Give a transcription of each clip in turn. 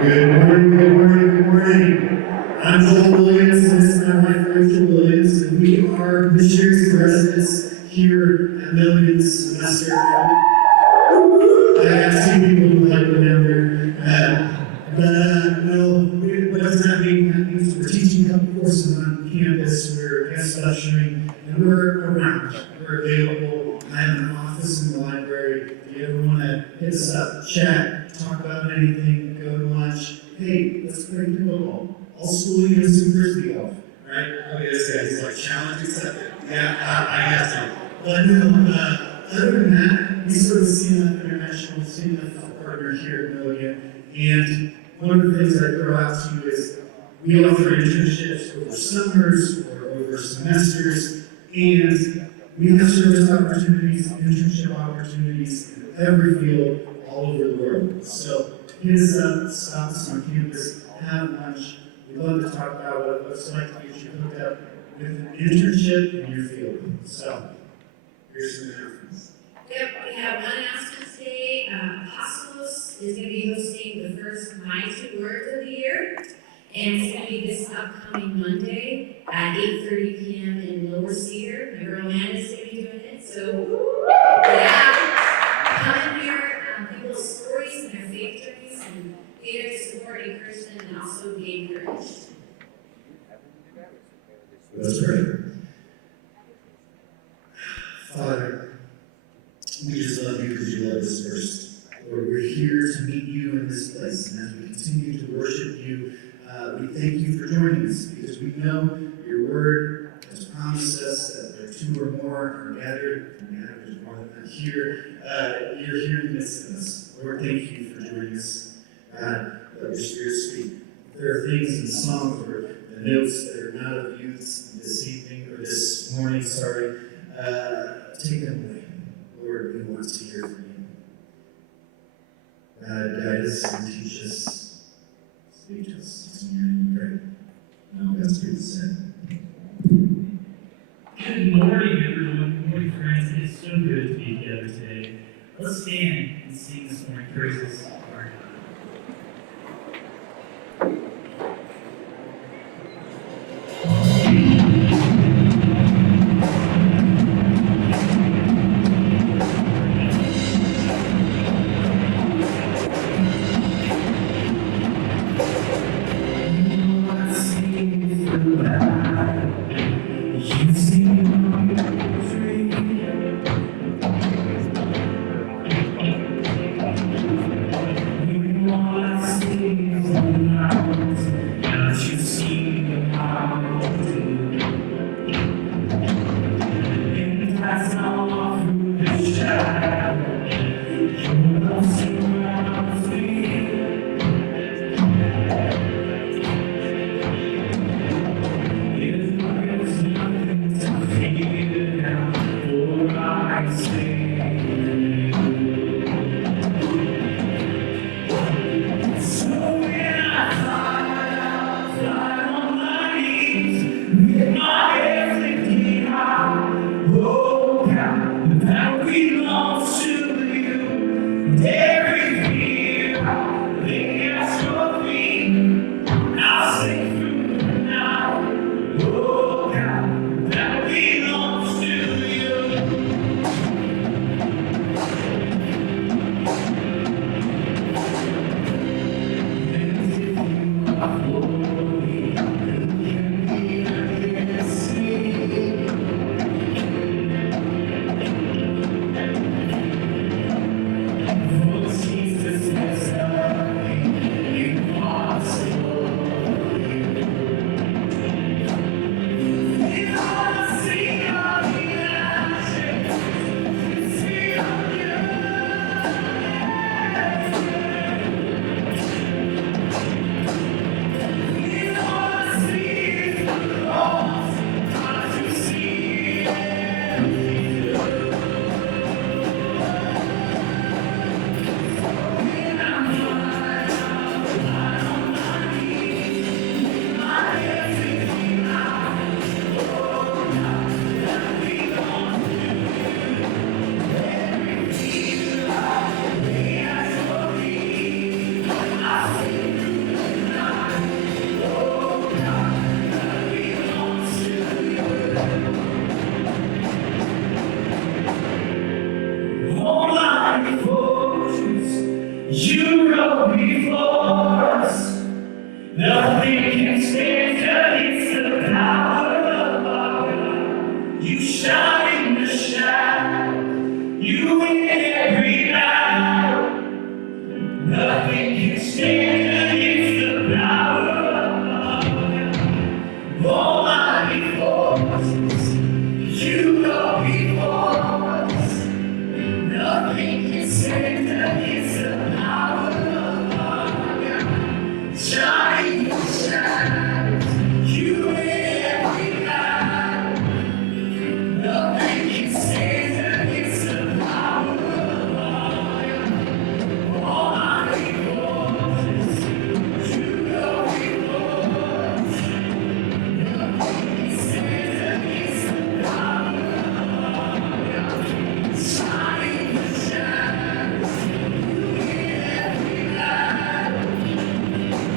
Good morning, good morning, good morning. I'm Joel Williams, and this is my wife, Rachel Williams, and we are missionaries and residents here at Milligan semester. I have two people who like me down there. What does that mean? That means we're teaching a couple courses on campus, we're guest lecturing, and we're around. We're available. I have an office in the library. If you ever want to hit us up, chat, talk about anything, go to lunch. Hey, let's play pickleball. I'll school you in some frisbee golf, right? Oh, yes, yeah, he's like, challenge accepted. Yeah, I have to. But no, other than that, we sort of CNF International, CNF partner here at Milligan, and one of the things I throw out to you is we offer internships over summers or over semesters, and we have service opportunities, internship opportunities in every field all over the world. So hit us up, stop us on campus, have lunch. We'd love to talk about what it looks like to get you hooked up with an internship in your field. So here's some announcements. Yep, we have one announcement today. Apostles is going to be hosting the first My Two Words of the year. And it's going to be this upcoming Monday at 8:30 p.m. in Lower Cedar. My girl Amanda's going to be doing it. So, yeah, come in here, people's stories and their faith journeys, and be there to support, encourage them, and also be encouraged. Let's pray. Father, we just love you because you love us first. Lord, we're here to meet you in this place, and as we continue to worship you, we thank you for joining us, because we know your word has promised us that there two or more are gathered, and there's more than that here. You're here in the midst of us. Lord, thank you for joining us. God, let your spirit speak. If there are things in songs or the notes that are not of you this evening, or this morning, take them away. Lord, we want to hear from you. God, guide us and teach us. Speak to us. It's in your name we pray. Now, God's good to say. Good morning, everyone. Good morning, friends. It is so good to be together today. Let's stand and sing this morning praises to our God. You Nothing can stand against the power of our God. You shine in the shadow. You win every battle. Nothing can stand against the power of our God. Almighty forces, you go before us. Nothing can stand against the power of our God. Shine in the shadows, you win every battle. Nothing can stand against the power of our God. Almighty forces, you go before us. Nothing can stand against the power of our God. Shine in the shadows, you win every battle.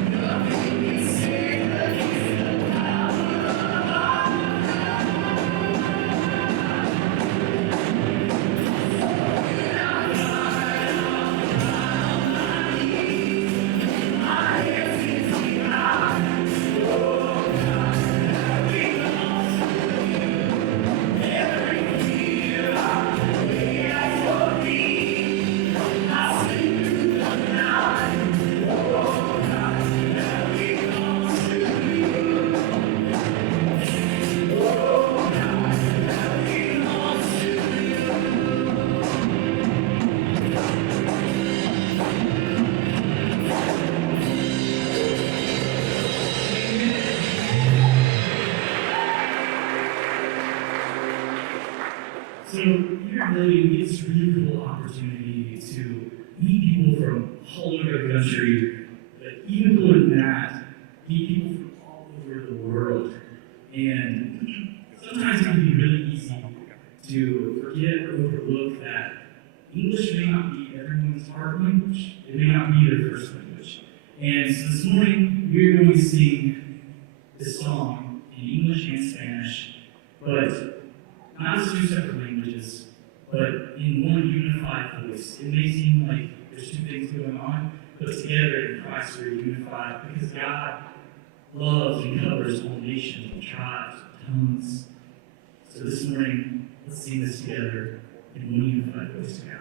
Nothing can stand against the power of our So here at Milligan, we get this really cool opportunity to meet people from all over the country, but even more than that, meet people from all over the world. And sometimes it can be really easy to forget or overlook that English may not be everyone's heart language. It may not be their first language. And so this morning, we're going to sing this song in English and Spanish, but not as two separate languages, but in one unified voice. It may seem like there's two things going on, but together in Christ we're unified because God loves and covers all nations, tribes, tongues. So this morning, let's sing this together in one unified voice to God.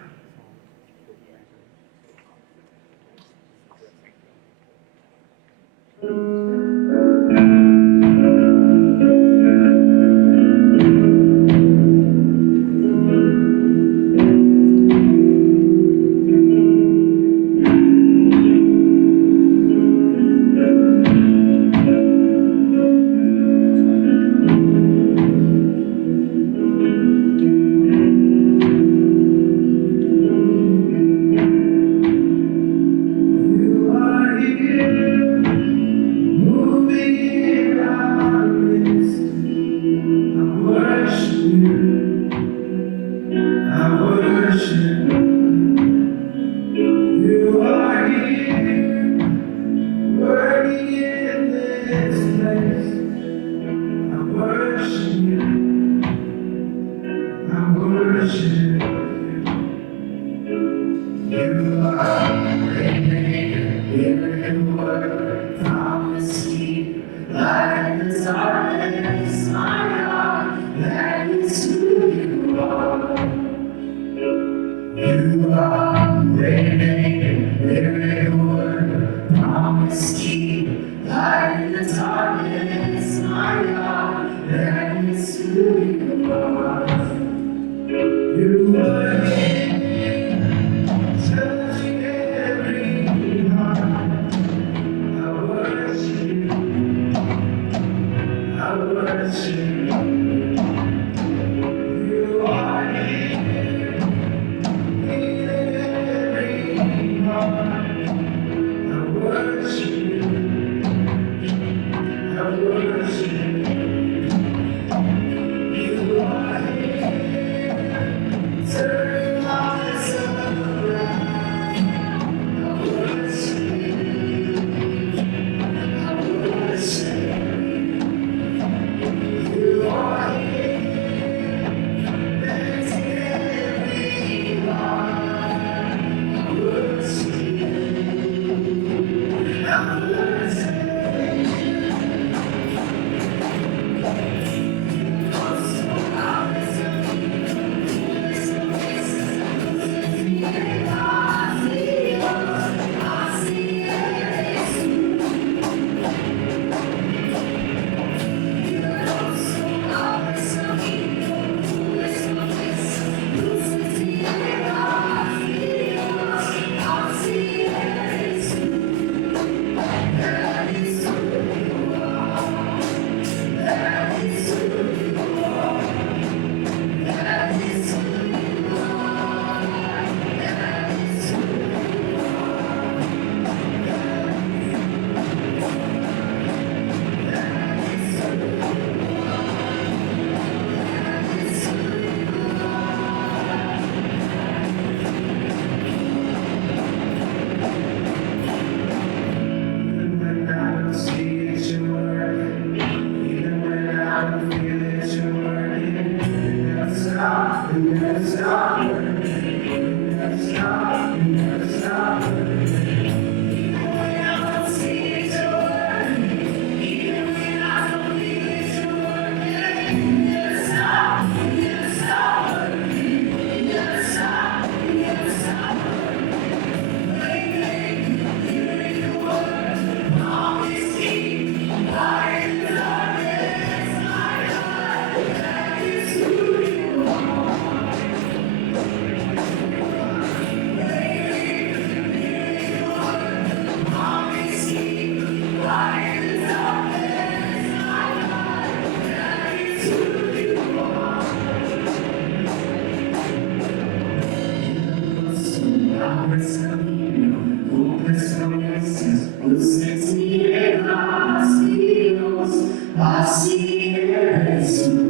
abres camino, cumples promesas, luces y vacíos, así eres tú.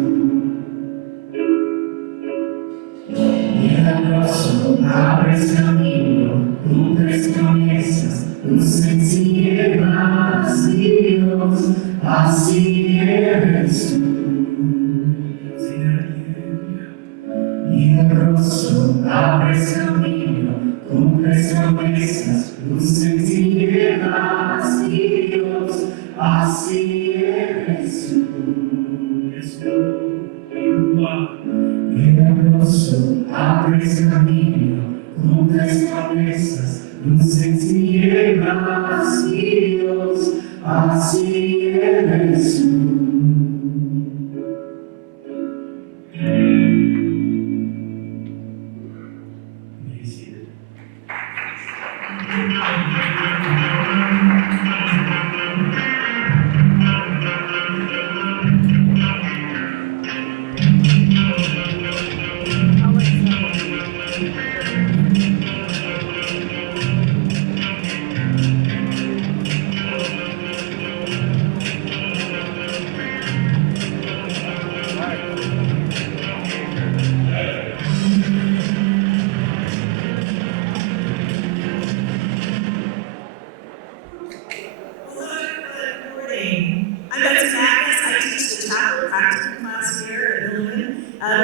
Milagroso, abres camino, cumples promesas, luces y vacíos, así eres tú. Milagroso, abres camino, cumples promesas, luces y vacíos, así eres tú. Milagroso, abres camino, cumples promesas, luces y vacíos, así eres tú.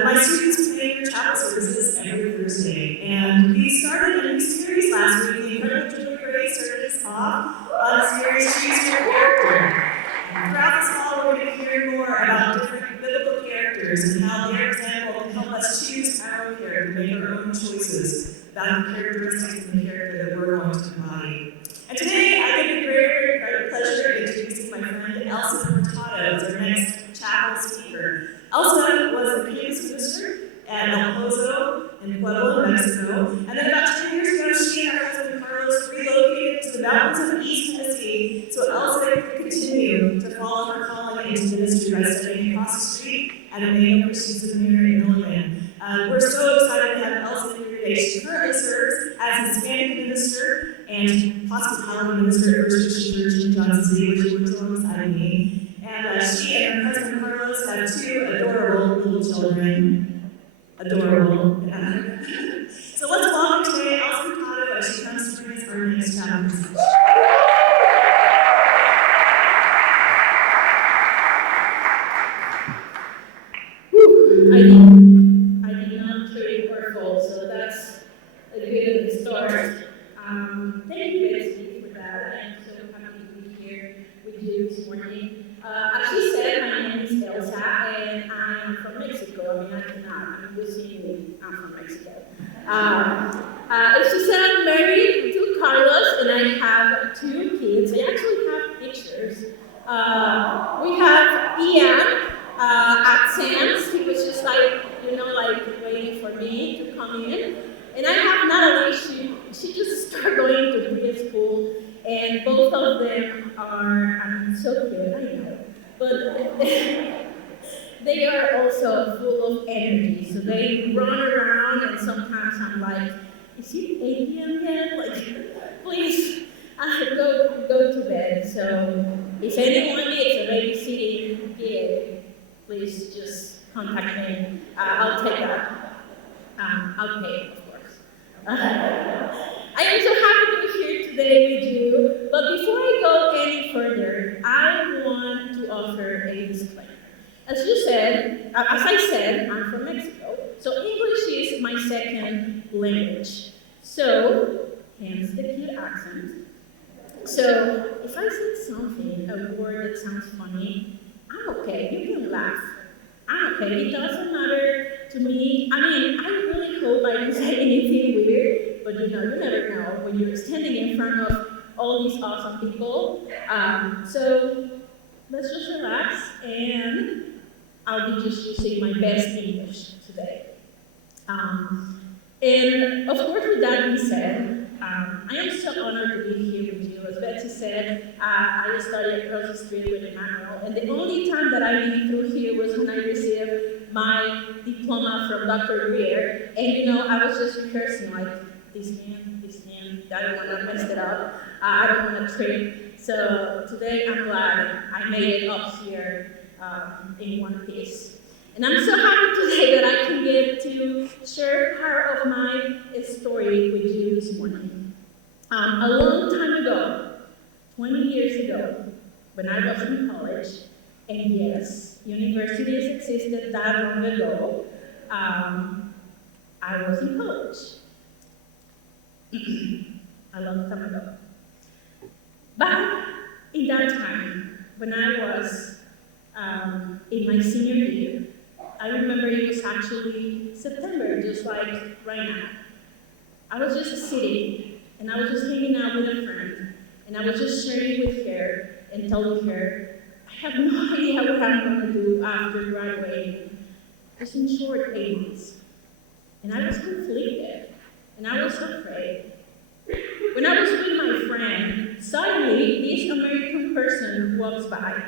My students pay for chapel services every Thursday, and we started a new series last week. The incredible Julie Gray started us off on a series, Choose Your Character. Throughout this fall, we're going to be hearing more about different biblical characters and how their example can help us choose our own character, make our own choices about the characteristics of the character that we're going to embody. And today, I get the great pleasure of introducing my friend Elsa Hurtado as our next chapel speaker. Elsa was a campus minister at El Pozo in Puebla, Mexico, and then about 10 years ago, she and her husband Carlos relocated to the mountains of East Tennessee so Elsa could continue to follow her calling into ministry by studying across the street at Emmanuel Christian Seminary in Milligan. We're so excited to have Elsa here today. She currently serves as a Hispanic minister and hospitality minister at First Christian Church in Johnson City, where she works alongside me. And she and her husband Carlos have two adorable little children. Adorable. So let's welcome today Elsa Hurtado as she comes to bring us our next chapel. I did not trade for gold, so that's a good start. Thank you, Betsy, for that. I am so happy to be here with you this morning. As she said, my name is Elsa, and I am from Mexico. I mean, I cannot. I'm listening me. I'm from Mexico. As she said, I'm married to Carlos, and I have two kids. I actually have pictures. We have Ian at Sam's. He was just like, like waiting for me to come in. And I have Natalie. She just started going to preschool, and both of them are so good, I know. But they are also full of energy. So they run around, and sometimes I'm like, is it 8 p.m. yet? Like, please, go to bed. So if anyone needs a babysitting gig, please just contact me. I'll take that. I'll pay, of course. I am so happy to be here today with you. But before I go any further, I want to offer a disclaimer. As I said, I'm from Mexico, so English is my second language. So, hence the cute accent. So, if I say something, a word that sounds funny, I'm okay, you can laugh. I'm okay, it doesn't matter to me. I mean, I really hope I didn't say anything weird, but you never know when you're standing in front of all these awesome people. So, let's just relax, and I'll be just using my best English today. And of course, with that being said, I am so honored to be here with you. As Betsy said, I studied across the street with Emmanuel, and the only time that I been through here was when I received my diploma from Dr. Greer, and I was just rehearsing like this hand, I don't want to mess it up. I don't want to trip. So today I'm glad I made it up here in one piece. And I'm so happy today that I can get to share part of my story with you this morning. A long time ago, 20 years ago, when I was in college, and yes, universities existed that long ago, I was in college. A long time ago. But in that time, when I was in my senior year, I remember it was actually September, just like right now. I was just sitting, and I was just hanging out with a friend, and I was just sharing with her and telling her, I have no idea what I'm going to do after graduating. Just in short, 8 months. And I was conflicted, and I was afraid. When I was with my friend, suddenly this American person walks by.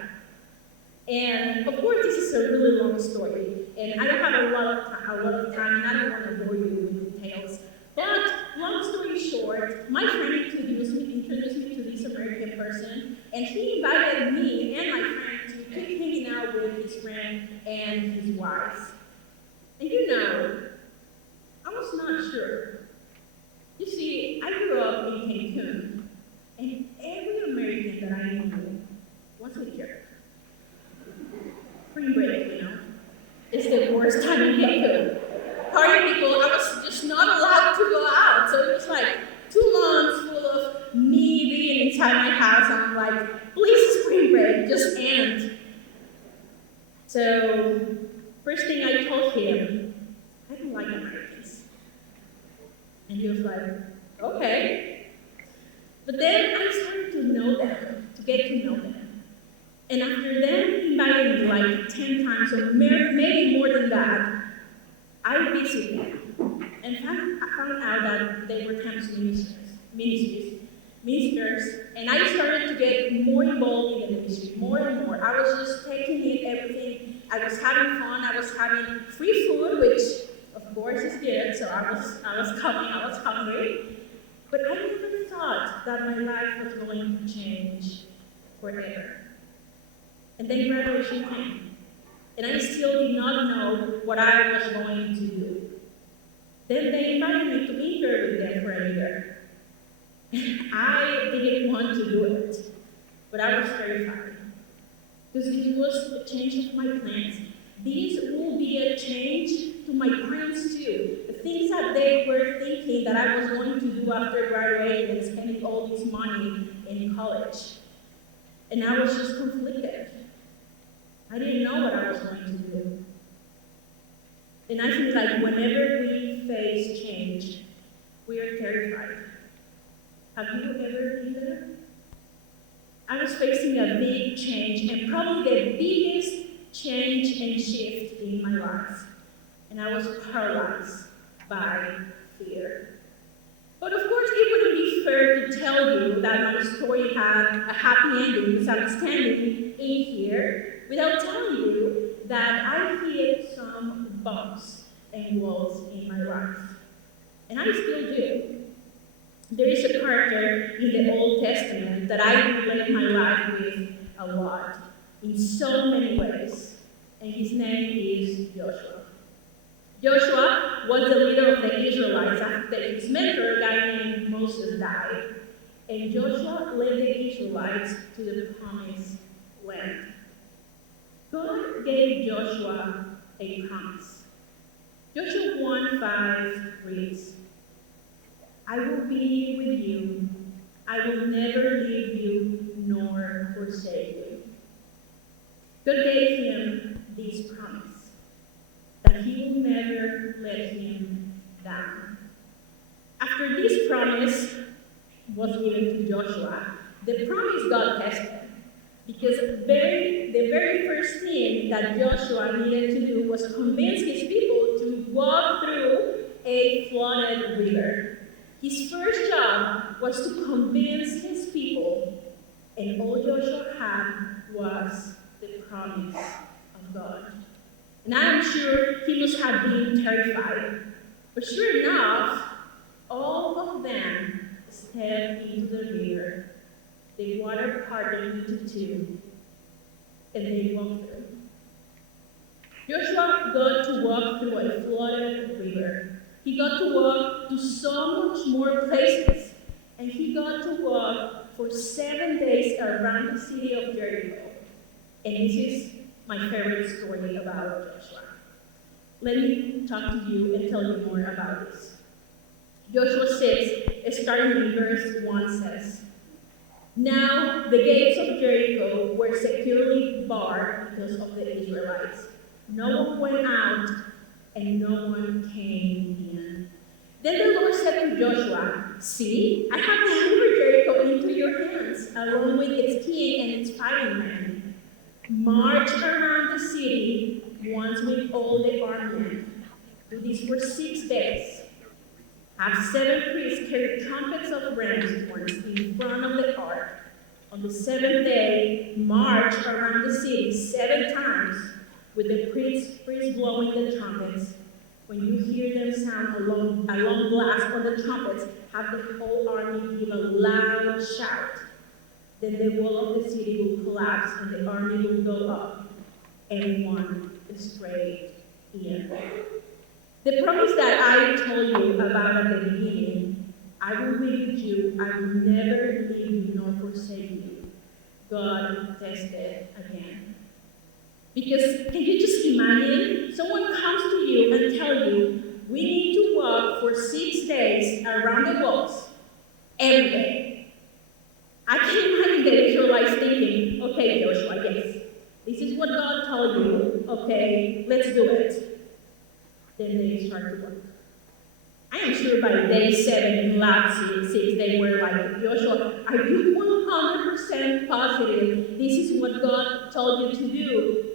And of course, this is a really long story, and I don't have a lot of time, and I don't want to bore you with details. But long story short, my friend introduced me to this American person, and he invited me and my friend to keep hanging out with his friend and his wife. And you know, I was not sure. You see, I grew up in Cancun, and every American that I knew was a jerk. Spring break, you know, it's the worst time in Cancun. Party people, I was just not allowed to go out, so it was like 2 months full of me being inside my house, and I'm like, please, spring break, just end. So, first thing I told him, I don't like Americans. And he was like, okay. But then I started to know them, to get to know them. And after them inviting me like 10 times, or maybe more than that, I visited them and found out that they were campus ministers, and I started to get more involved in the ministry, more and more. I was just taking in everything. I was having fun. I was having free food, which of course is good. So I was hungry, but I never thought that my life was going to change forever. And then graduation came, and I still did not know what I was going to do. Then they invited me to intern with them for a year. I didn't want to do it, but I was terrified, because it was a change of my plans. This will be a change to my plans too. The things that they were thinking that I was going to do after graduating and spending all this money in college. And I was just conflicted. I didn't know what I was going to do. And I think like whenever we face change, we are terrified. Have you ever been there? I was facing a big change, and probably the biggest change and shift in my life. And I was paralyzed by fear. But of course, it wouldn't be fair to tell you that my story had a happy ending, because I'm standing in here without telling you that I hit some bumps and walls in my life. And I still do. There is a character in the Old Testament that I relate my life with a lot, in so many ways. And his name is Joshua. Joshua was the leader of the Israelites after his mentor, a guy named Moses, died. And Joshua led the Israelites to the promised land. God gave Joshua a promise. Joshua 1:5 reads, I will be with you. I will never leave you nor forsake you. God gave him this promise, that he will never let him down. After this promise was given to Joshua, the promise got tested. Because the very first thing that Joshua needed to do was convince his people to walk through a flooded river. His first job was to convince his people, and all Joshua had was the promise of God. And I'm sure he must have been terrified. But sure enough, all of them stepped into the river. The water parted into two, and they walked through. Joshua got to walk through a flooded river. He got to walk to so much more places, and he got to walk for 7 days around the city of Jericho. And this is my favorite story about Joshua. Let me talk to you and tell you more about this. Joshua 6, starting in verse 1 says, "Now the gates of Jericho were securely barred because of the Israelites. No one went out and no one came in. Then the Lord said to Joshua, 'See, I have delivered Jericho into your hands, along with its king and its fighting men. March around the city once with all the armed men. Do this for 6 days. Have 7 priests carry trumpets of ram's horns in front of the ark. On the 7th day, march around the city 7 times, with the priests blowing the trumpets. When you hear them sound a long blast on the trumpets, have the whole army give a loud shout. Then the wall of the city will collapse and the army will go up, everyone straight in.'" The promise that I told you about at the beginning, "I will be with you, I will never leave you nor forsake you," God tested again. Because can you just imagine? Someone comes to you and tell you, "We need to walk for 6 days around the walls, every day." I can imagine the Israelites thinking, "Okay, Joshua, yes, this is what God told you. Okay, let's do it." Then they start to work. I am sure by day 7 in lab 6, they were like, "Joshua, are you 100% positive this is what God told you to do?"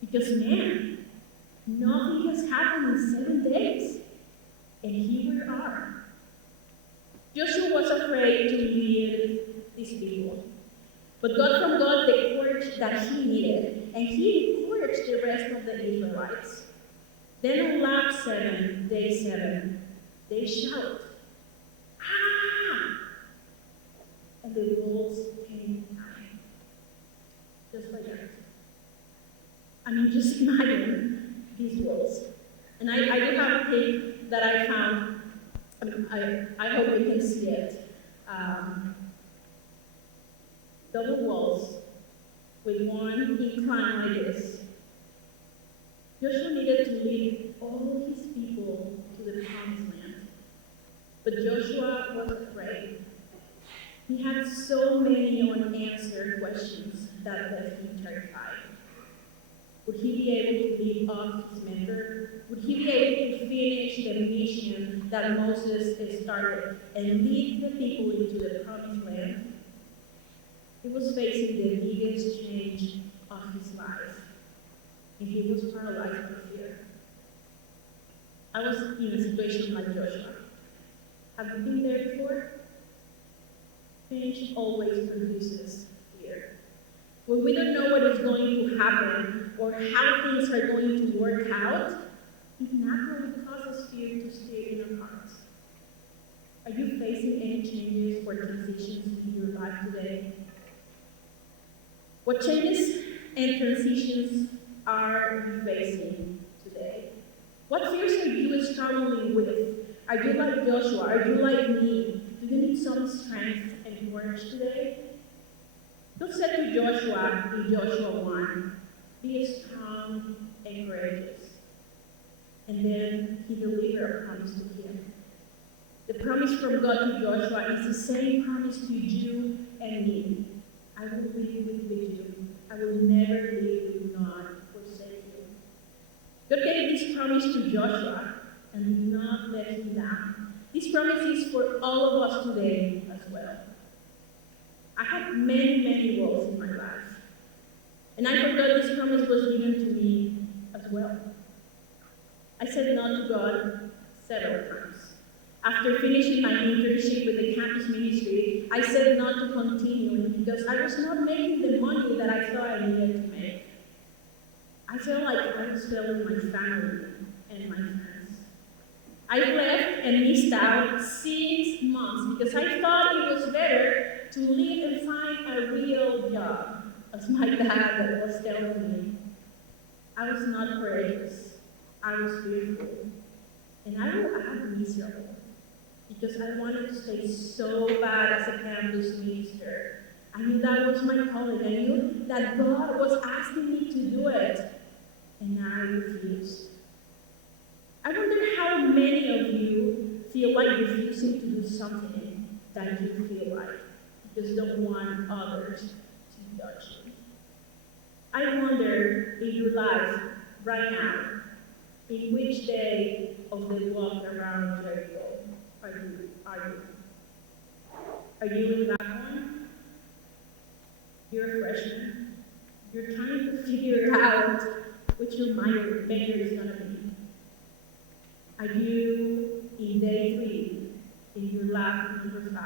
Because man, nothing has happened in 7 days. And here we are. Joshua was afraid to lead these people. But God from God the courage that he needed. And he encouraged the rest of the Israelites. Then on lap 7, day 7, they shout, "Ah!" And the wolves came down. Just like that. I mean, just imagine these wolves. And I do have a tape that I found. I hope you can see it. Double walls with one incline like this. Joshua needed to lead all his people to the promised land. But Joshua was afraid. He had so many unanswered questions that left him terrified. Would he be able to lead off his mentor? Would he be able to finish the mission that Moses started and lead the people into the promised land? He was facing the biggest change of his life, and he was paralyzed by fear. I was in a situation like Joshua. Have you been there before? Change always produces fear. When we don't know what is going to happen or how things are going to work out, it naturally causes fear to stay in our hearts. Are you facing any changes or transitions in your life today? What changes and transitions are you facing today? What fears are you struggling with? Are you like Joshua? Are you like me? Do you need some strength and courage today? God said to Joshua in Joshua 1, "Be strong and courageous." And then he delivered a promise to him. The promise from God to Joshua is the same promise to you and me. "I will be with you. I will never leave you nor forsake you." God gave this promise to Joshua and did not let him down. This promise is for all of us today as well. I had many walls in my life. And I forgot this promise was given to me as well. I said no to God several times. After finishing my internship with the campus ministry, I said no to continuing because I was not making the money that I thought I needed to make. I felt like I was failing my family and my friends. I left and missed out 6 months because I thought it was better to live and find a real job, as my dad was telling me. I was not courageous. I was fearful. And I will add miserable because I wanted to stay so bad as a campus minister. I knew that was my calling. I knew that God was asking me to do it. And I refused. I wonder how many of you feel like refusing to do something that you feel like because you don't want others to judge you. I wonder in your life right now, in which day of the walk around Jericho are you? Are you in that one? You're a freshman. You're trying to figure out what your major is going to be. Are you in day 3, in your lab number 5?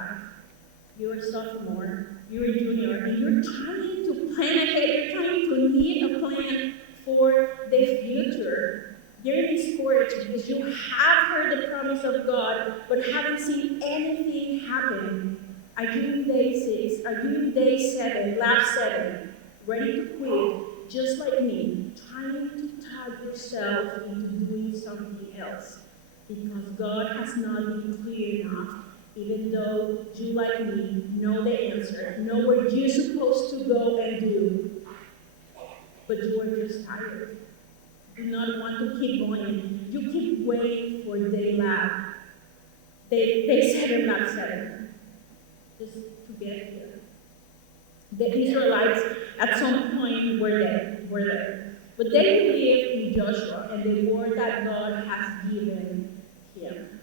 You're a sophomore, you're a junior, and you're trying to plan ahead, you're trying to need a plan for the future. You're discouraged because you have heard the promise of God, but haven't seen anything happen. Are you in day 6? Are you in day 7, lab 7, ready to quit, just like me, trying to talk yourself into doing something else? Because God has not been clear enough, even though you, like me, know the answer, know what you're supposed to go and do, but you are just tired. You do not want to keep going. You keep waiting for day lab. Day 7, lab 7, just to get here. The Israelites, at some point, were there. But they believed in Joshua and the word that God has given him.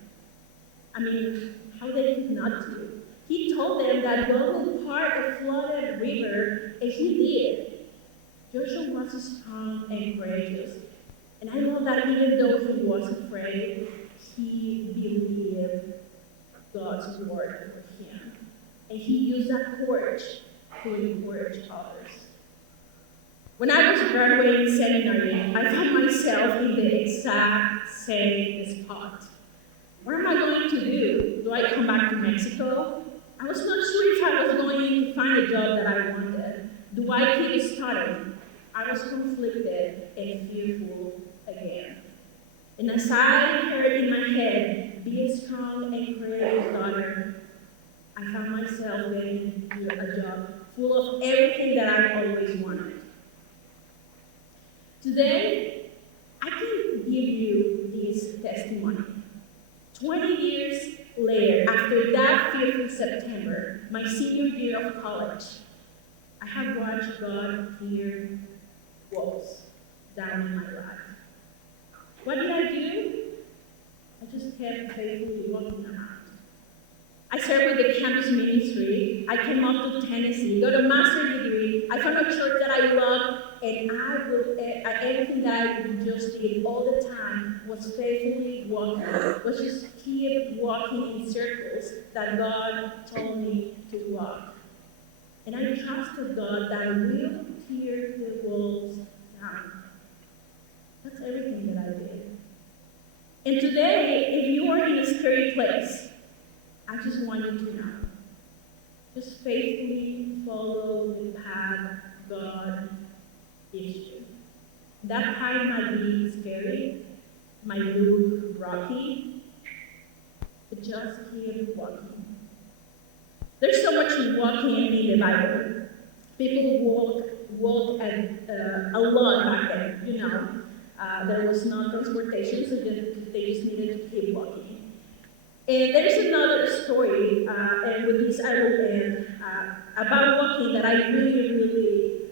I mean, how they did not do. He told them that God would part a flooded river, and he did. Joshua was strong and courageous. And I know that even though he was afraid, he believed God's word for him. And he used that courage to encourage others. When I was graduating seminary, I found myself in the exact same spot. What am I going to do? Do I come back to Mexico? I was not sure if I was going to find a job that I wanted. Do I keep studying? I was conflicted and fearful again. And as I heard in my head, be a strong and courageous daughter, I found myself getting a job full of everything that I always wanted. Today, I can give you this testimony. 20 years later, after that fearful September, my senior year of college, I have watched God clear walls down in my life. What did I do? I just kept faithfully walking around. I served with the campus ministry. I came up to Tennessee, got a master's degree. I found a church that I loved, and everything that I just did all the time was faithfully walking, was just keep walking in circles that God told me to walk. And I trusted God that I will tear the walls down. That's everything that I did. And today, if you are in a scary place, I just want you to know. Just faithfully follow the path God gives you. That path might be scary, might look rocky, but just keep walking. There's so much walking in the Bible. People walk a lot back then, you know. There was no transportation, so they just needed to keep walking. And there's another story, and with this I will end, about walking that I really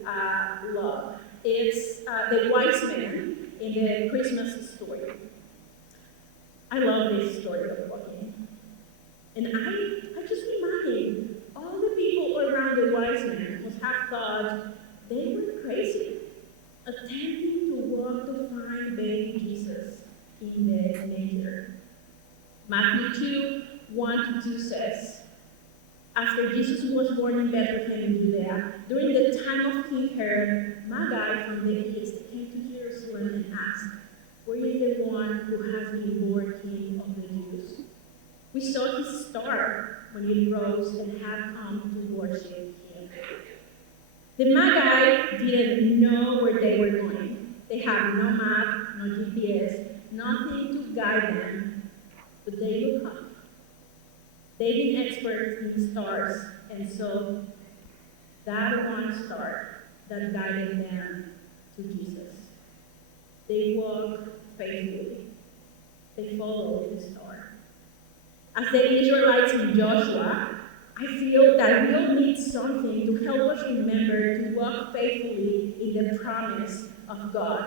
love. It's the wise man in the Christmas story. I love this story of walking. And I just imagine all the people around the wise man must have thought they were crazy, attempting to walk to find baby Jesus in the manger. Matthew 2, 1-2 says, after Jesus was born in Bethlehem in Judea, during the time of King Herod, Magi from the east came to Jerusalem and asked, where is the one who has been born King of the Jews. We saw his star when he rose and had come to worship him. The Magi didn't know where they were going. They had no map, no GPS, nothing to guide them, but they looked up. They've been experts in stars, and so that one star that guided them to Jesus. They walked faithfully. They followed the star. As the Israelites in Joshua, I feel that we all need something to help us remember to walk faithfully in the promise of God,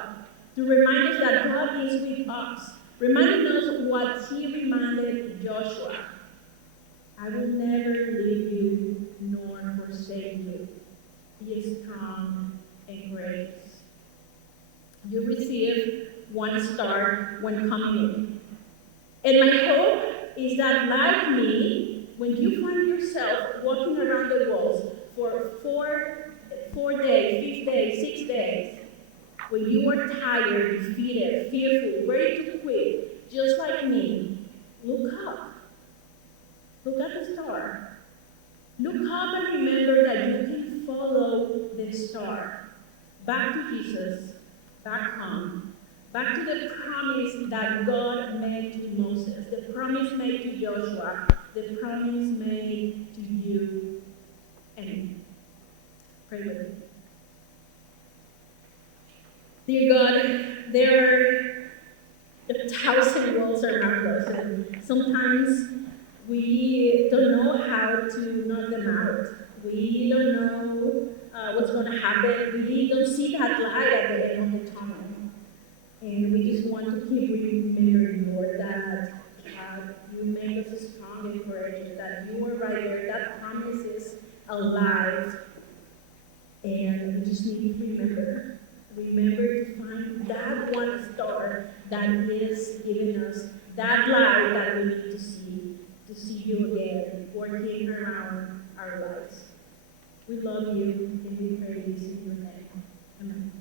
to remind us that God is with us, reminding us what He reminded Joshua. I will never leave you nor forsake you. Be strong and courageous. You receive one star when coming in. And my hope is that, like me, when you find yourself walking around the walls for four days, 5 days, 6 days, when you are tired, defeated, fearful, ready to quit, just like me, look up. Look at the star. Look up and remember that you can follow the star back to Jesus, back home, back to the promise that God made to Moses, the promise made to Joshua, the promise made to you and me. Pray with me. Dear God, there are 1,000 walls around us, and sometimes we don't know how to knock them out. We don't know what's going to happen. We don't see that light at the end of the tunnel. And we just want to keep remembering, Lord, that you made us strong and courageous, that you were right there, that promise is alive. And we just need to remember to find that one star that is giving us that light that we need to see you again, working around our lives. We love you, and we pray this in your name. Amen.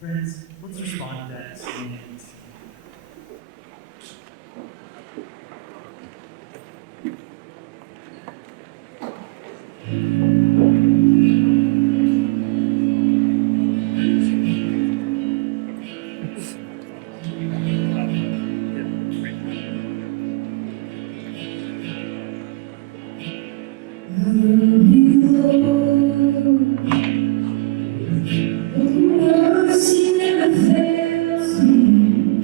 Friends, let's respond to that statement. Mercy never fails me.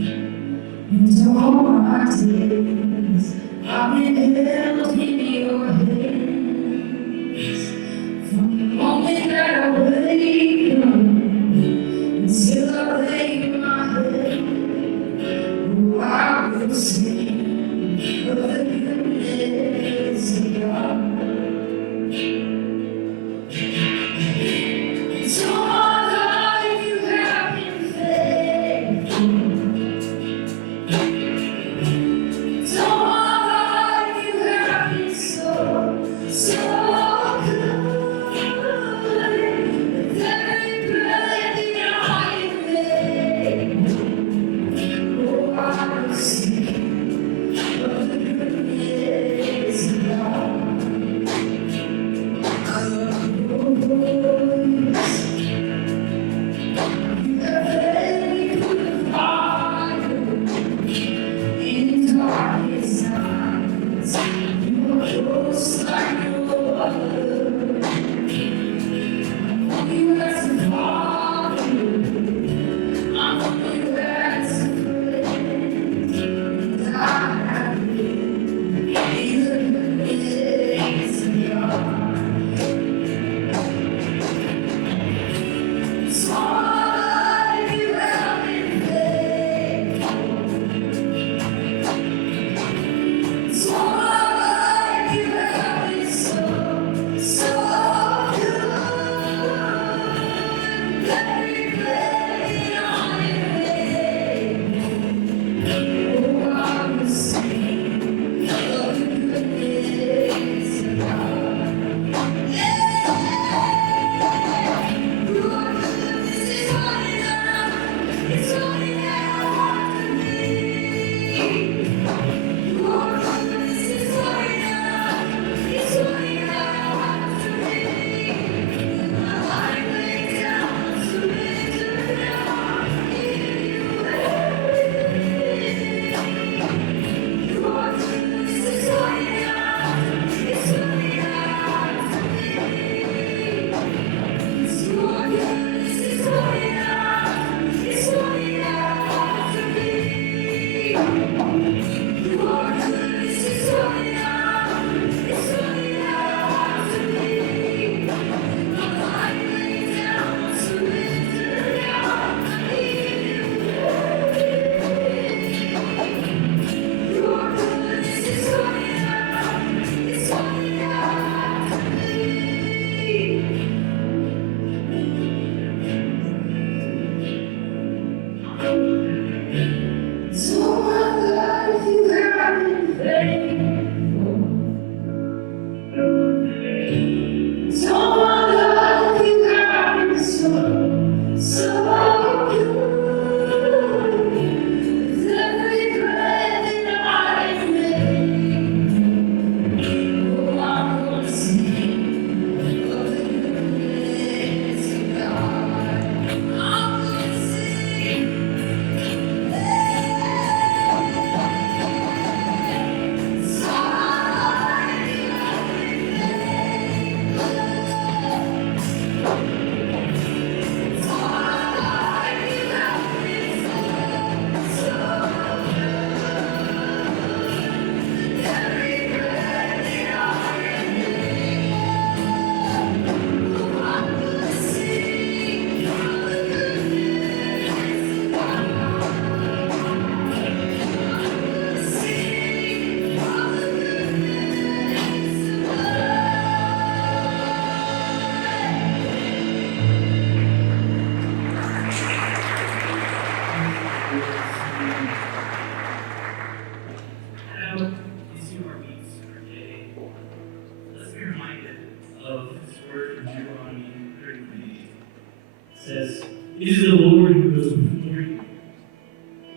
It is the Lord who goes before you.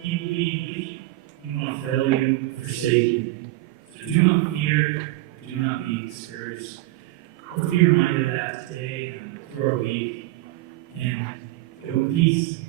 He will be with you. He will not fail you, forsake you. So do not fear, do not be discouraged. Let's be reminded of that today and through our week. And go in peace.